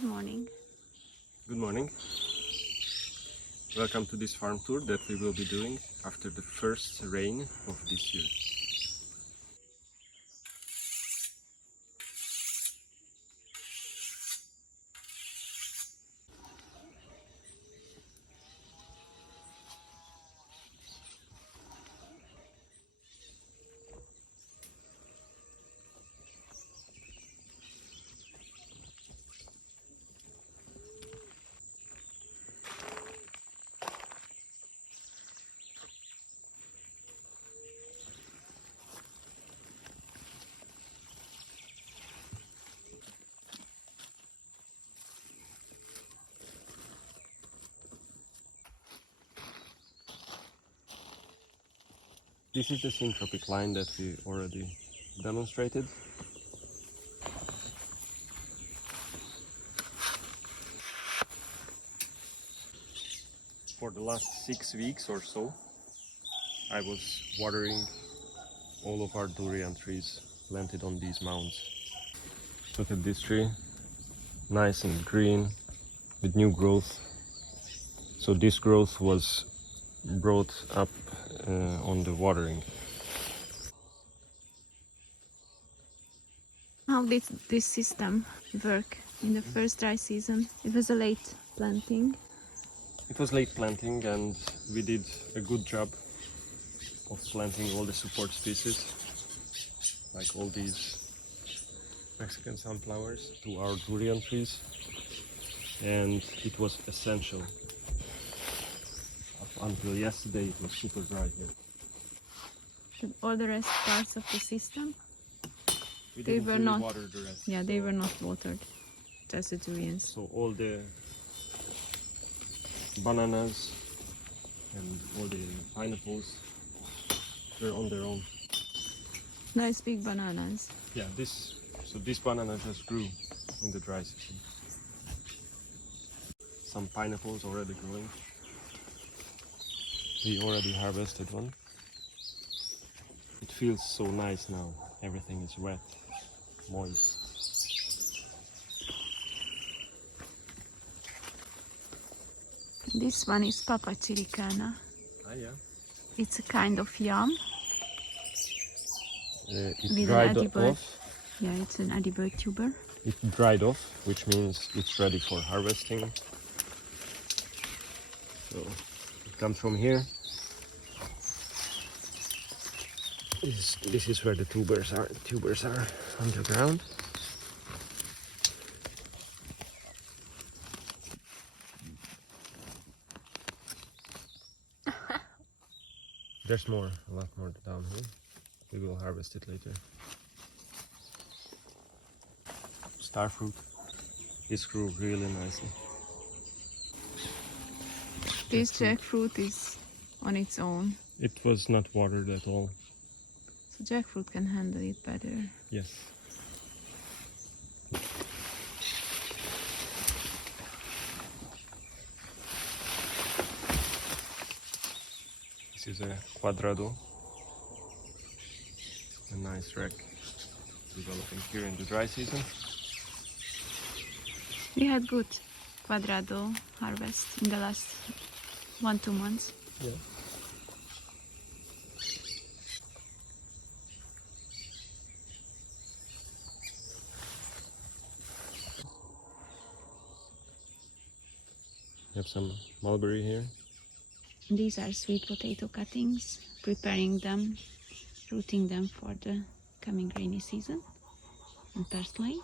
Good morning. Good morning. Welcome to this farm tour that we will be doing after the first rain of this year. This is the Syntropic line that we already demonstrated. For the last 6 weeks or so, I was watering all of our durian trees planted on these mounds. Look at this tree, nice and green with new growth. So this growth was brought up on the watering. How did this system work in the first dry season? It was a late planting. It was late planting and we did a good job of planting all the support species, like all these Mexican sunflowers, to our durian trees, and it was essential. Up until yesterday it was super dry here. But all the rest parts of the system, We they didn't were really not water the rest. Yeah, they were not watered, just the durians. So all the bananas and all the pineapples were on their own. Nice big bananas. Yeah, this banana just grew in the dry season. Some pineapples already growing. We already harvested one. It feels so nice now. Everything is wet, moist. This one is papachiricana. Ah, yeah. It's a kind of yam. It With dried an edible. off. Yeah, it's an edible tuber. It dried off, which means it's ready for harvesting. So it comes from here. This is where the tubers are underground. There's more, a lot more down here. We will harvest it later. Starfruit. This grew really nicely. This jackfruit is on its own. It was not watered at all. So jackfruit can handle it better. Yes. This is a quadrado. A nice rack developing here in the dry season. We had good quadrado harvest in the last 1-2 months. Yeah. We have some mulberry here. These are sweet potato cuttings, preparing them, rooting them for the coming rainy season, and purslane.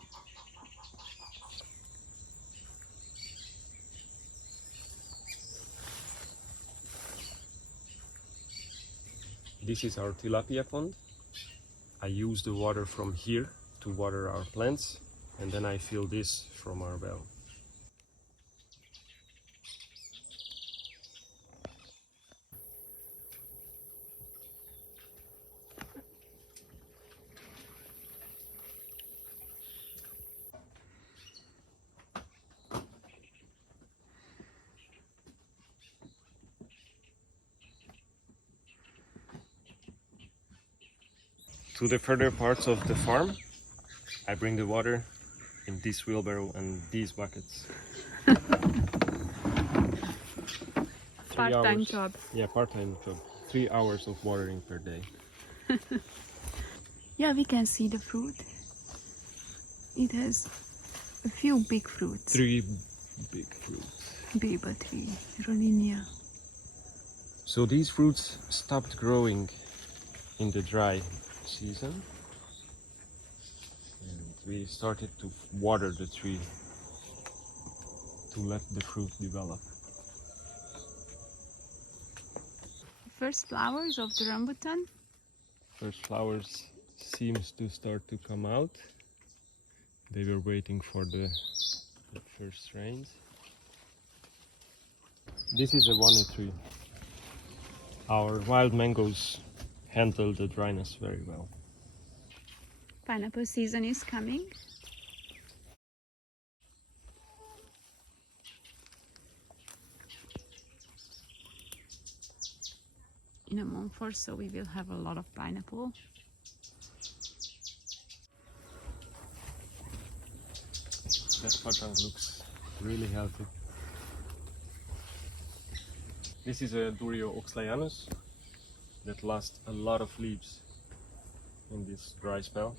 This is our tilapia pond. I use the water from here to water our plants, and then I fill this from our well. To the further parts of the farm, I bring the water in this wheelbarrow and these buckets. Part-time job. Yeah, part-time job. 3 hours of watering per day. Yeah, we can see the fruit. It has a few big fruits. 3 big fruits. Biba tree, Rolinia. So these fruits stopped growing in the dry season. And we started to water the tree to let the fruit develop. First flowers of the rambutan. First flowers seems to start to come out. They were waiting for the first rains. This is a one tree. Our wild mangoes handle the dryness very well. Pineapple season is coming. In a month or so we will have a lot of pineapple. That patang looks really healthy. This is a Durio oxlayanus that lost a lot of leaves in this dry spell.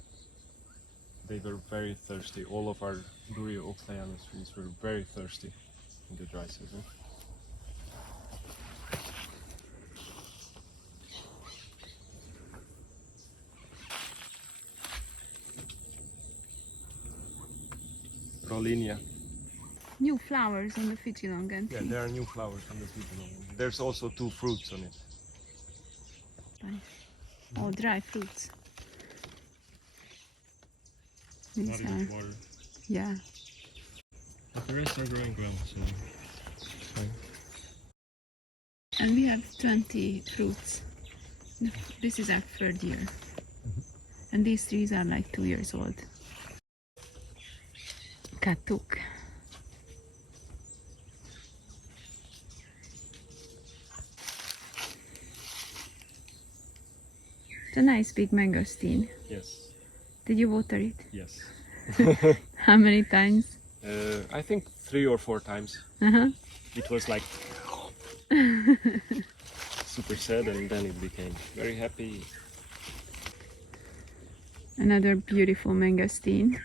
They were very thirsty. All of our Durio oxlayanus trees were very thirsty in the dry season. Rolinia. New flowers on the Fijilongan Yeah, tree. there are new flowers on the tree. There's also 2 fruits on it. All dry fruits. Not These enough are, water. yeah. But the rest are growing well, so it's fine. And we have 20 fruits. This is our third year. And these trees are like 2 years old. Katuk. It's a nice big mangosteen. Yes, Did you water it? yes. How many times? I think 3 or 4 times. Uh-huh. It was like super sad, and then it became very happy. Another beautiful mangosteen.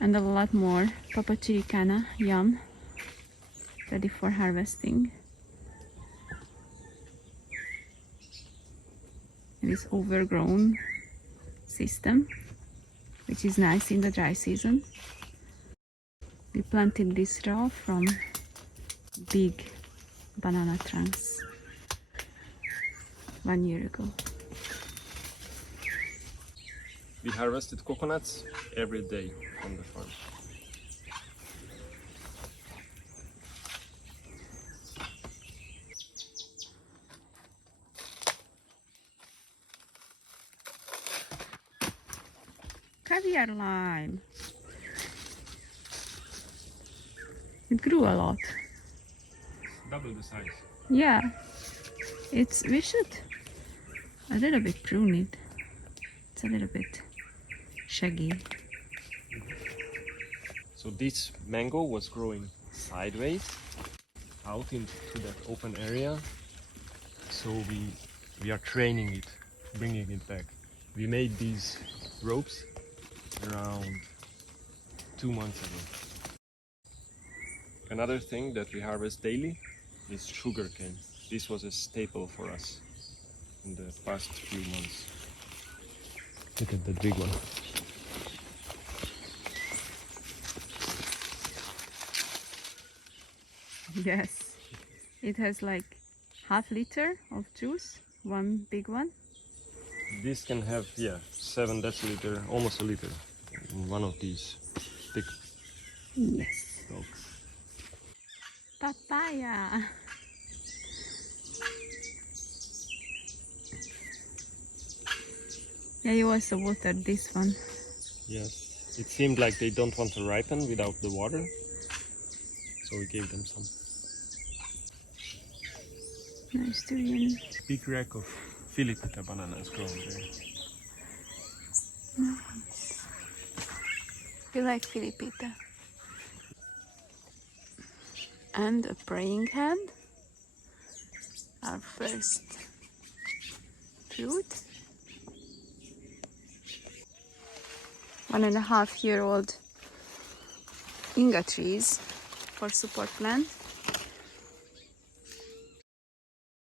And a lot more papachiricana yam ready for harvesting. This overgrown system, which is nice in the dry season. We planted this row from big banana trunks 1 year ago. We harvested coconuts every day from the farm. Caviar lime. It grew a lot. Double the size. Yeah, we should a little bit prune it. It's a little bit shaggy. So this mango was growing sideways out into that open area. So we are training it, bringing it back. We made these ropes around 2 months ago. Another thing that we harvest daily is sugarcane. This was a staple for us in the past few months. Look at that big one. Yes, it has like half liter of juice, one big one. This can have, 7 deciliter, almost a liter in one of these thick Yes. stalks. Papaya. Yeah, you also watered this one. Yes, it seemed like they don't want to ripen without the water, so we gave them some. Nice durian. Big rack of Filipita bananas growing there. Nice. We like Filipita. And a praying hand. Our first fruit. 1.5-year-old Inga trees for support plant.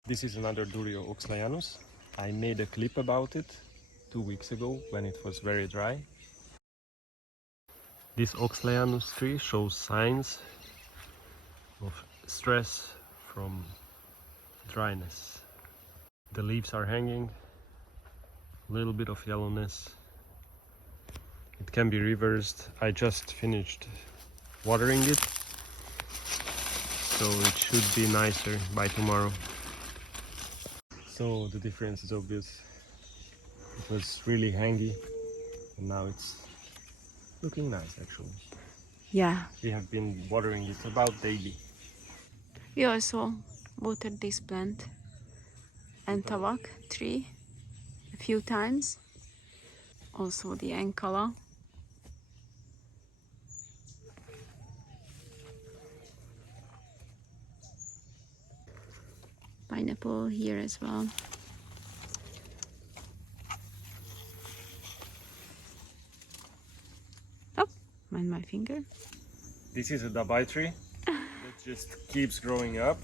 This is another Durio oxlayanus. I made a clip about it 2 weeks ago when it was very dry. This oxlayanus tree shows signs of stress from dryness. The leaves are hanging, a little bit of yellowness. It can be reversed. I just finished watering it, so it should be nicer by tomorrow. So the difference is obvious. It was really hangy and now it's looking nice actually. Yeah. We have been watering it about daily. We also watered this plant and tavak tree a few times. Also the ankala. Pineapple here as well. Oh, mind my finger. This is a dabai tree that just keeps growing up.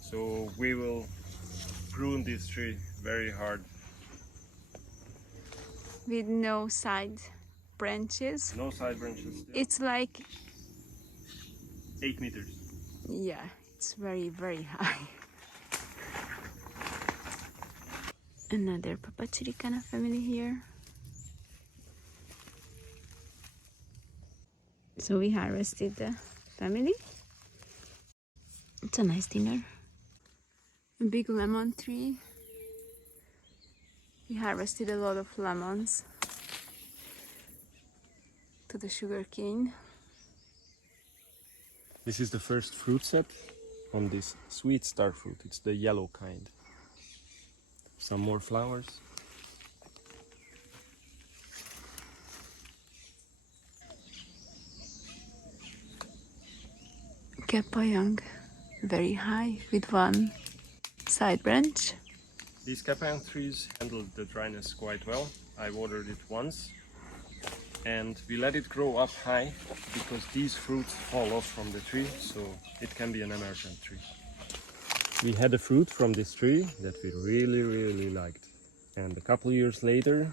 So we will prune this tree very hard. With no side branches. No side branches. It's like, 8 meters. yeah, it's very, very high. Another Papachiricana family here. So we harvested the family. It's a nice dinner. A big lemon tree. We harvested a lot of lemons to the sugar cane. This is the first fruit set on this sweet star fruit. It's the yellow kind. Some more flowers. Kepayang, very high with one side branch. These Kapang trees handled the dryness quite well. I watered it once and we let it grow up high because these fruits fall off from the tree, so it can be an emergent tree. We had a fruit from this tree that we really liked, and a couple years later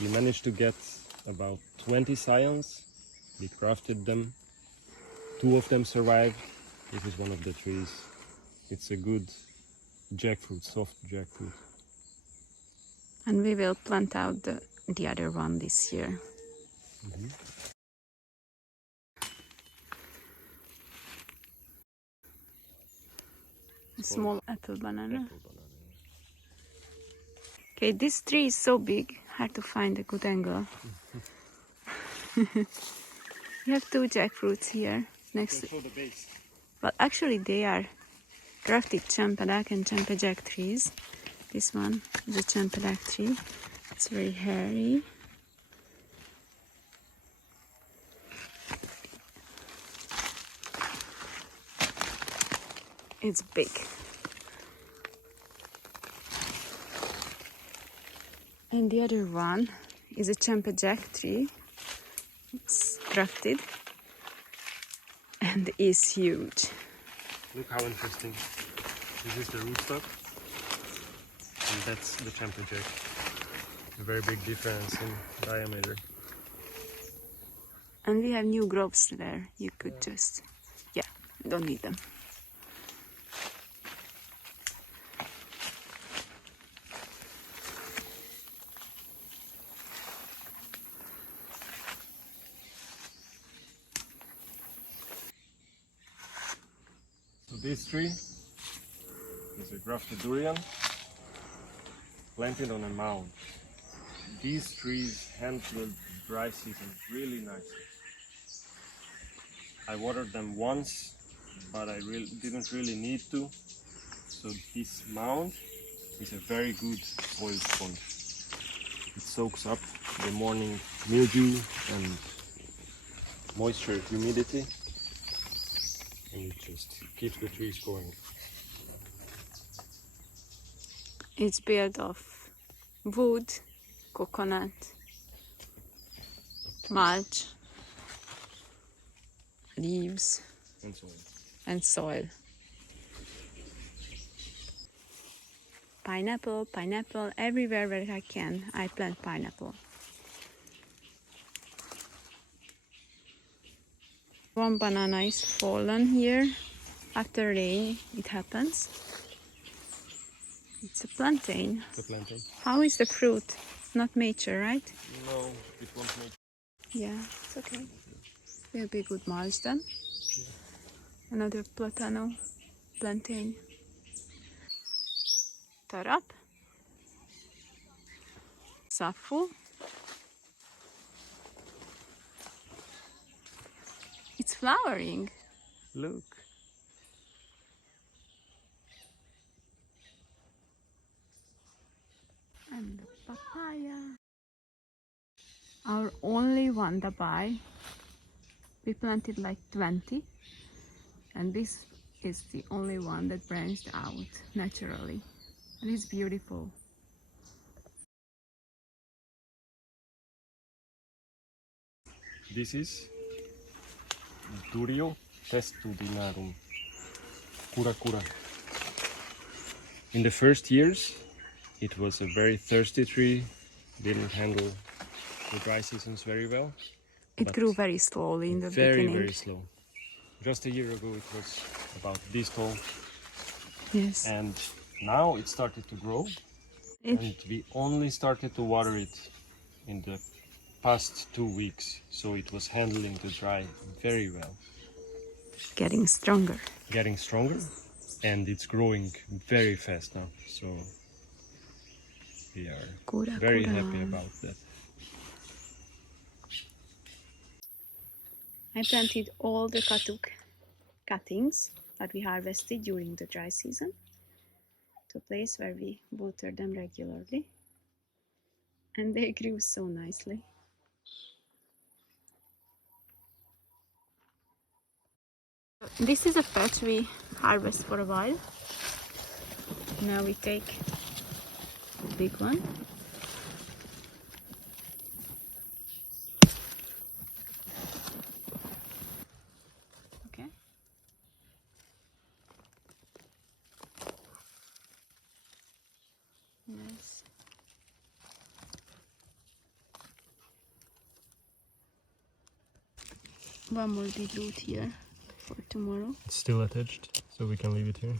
we managed to get about 20 scions. We grafted them. 2 of them survived. This is one of the trees. It's a good jackfruit, soft jackfruit. And we will plant out the other one this year. A small apple banana. Okay, this tree is so big, hard to find a good angle. We have 2 jackfruits here next to. Show the base. But actually they are grafted champadak and champajack trees. This one is a champadak tree. It's very hairy. It's big. And the other one is a champajack tree. It's grafted and is huge. Look how interesting. This is the rootstock and that's the champajack. A very big difference in diameter. And we have new growths there. You could just, yeah, don't need them. So this tree is a grafted durian planted on a mound. These trees handle dry season really nicely. I watered them once, but I didn't really need to. So this mound is a very good soil sponge. It soaks up the morning mildew and moisture, humidity, and it just keeps the trees going. It's built of wood, coconut, mulch, leaves, And so on. and soil. Pineapple, pineapple, everywhere where I can, I plant pineapple. One banana is fallen here. After rain, it happens. It's a plantain. The plantain? How is the fruit? It's not mature, right? No, it won't make. Yeah, it's okay. Will be good mulch then. Yeah. Another platano, plantain. Tarap. Saffo. It's flowering. Look. And the papaya. Our only one dabai. We planted like 20. And this is the only one that branched out naturally. And it's beautiful. This is Durio testudinarum. Cura cura. In the first years, it was a very thirsty tree, didn't handle the dry seasons very well. It but grew very slowly in the beginning. Very slow. Just a year ago it was about this tall. Yes. And now it started to grow. And we only started to water it in the past 2 weeks. So it was handling the dry very well. Getting stronger. Getting stronger. And it's growing very fast now. So we are very happy about that. I planted all the katuk cuttings that we harvested during the dry season to a place where we water them regularly, and they grew so nicely. This is a patch we harvest for a while. Now we take a big one. Okay. Yes. One more big root here for tomorrow. It's still attached, so we can leave it here.